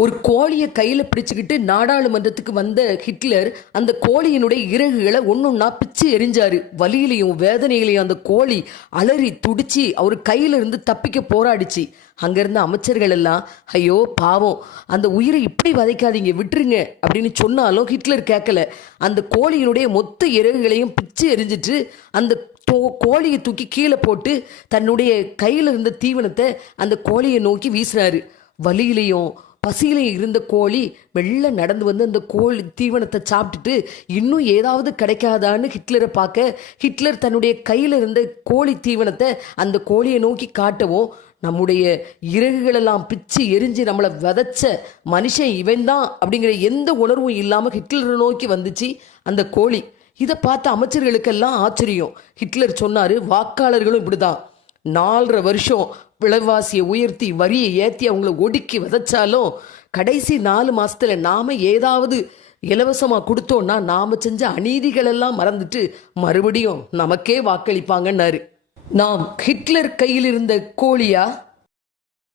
ஒரு கோழியை கையில் பிடிச்சுக்கிட்டு நாடாளுமன்றத்துக்கு வந்த ஹிட்லர் அந்த கோழியினுடைய இறகுகளை ஒன்னொன்னா பிச்சு எரிஞ்சாரு. வலியிலையும் வேதனையிலையும் அந்த கோழி அலறி துடிச்சு அவர் கையில இருந்து தப்பிக்க போராடிச்சு. அங்கிருந்த அமைச்சர்கள் எல்லாம் ஐயோ பாவம், அந்த உயிரை இப்படி வதைக்காதீங்க, விட்டுருங்க அப்படின்னு சொன்னாலும் ஹிட்லர் கேட்கல. அந்த கோழியினுடைய மொத்த இறகுகளையும் பிச்சு எரிஞ்சிட்டு அந்த கோழியை தூக்கி கீழே போட்டு தன்னுடைய கையில் இருந்த தீவனத்தை அந்த கோழியை நோக்கி வீசினாரு. வலியிலையும் பசியிலையும் இருந்த கோழி வெள்ளை நடந்து வந்து அந்த கோழி தீவனத்தை சாப்பிட்டுட்டு இன்னும் ஏதாவது கிடைக்காதான்னு ஹிட்லரை பார்க்க, ஹிட்லர் தன்னுடைய கையில் இருந்த கோழி தீவனத்தை அந்த கோழியை நோக்கி காட்டவும், நம்முடைய இறகுகளெல்லாம் பிச்சு எரிஞ்சு நம்மளை விதைச்ச மனுஷன் இவன் தான் அப்படிங்கிற எந்த உணர்வும் இல்லாமல் ஹிட்லரை நோக்கி வந்துச்சு அந்த கோழி. இதை பார்த்த அமைச்சர்களுக்கெல்லாம் ஆச்சரியம். ஹிட்லர் சொன்னார், வாக்காளர்களும் இப்படிதான் 4.5 வருஷம் விலைவாசியை உயர்த்தி வரியை ஏற்றி அவங்கள ஒடுக்கி விதைச்சாலும் கடைசி 4 மாசத்துல நாம ஏதாவது இலவசமாக கொடுத்தோன்னா நாம செஞ்ச அநீதிகளெல்லாம் மறந்துட்டு மறுபடியும் நமக்கே வாக்களிப்பாங்கன்னாரு. நாம் ஹிட்லர் கையில் இருந்த கோழியா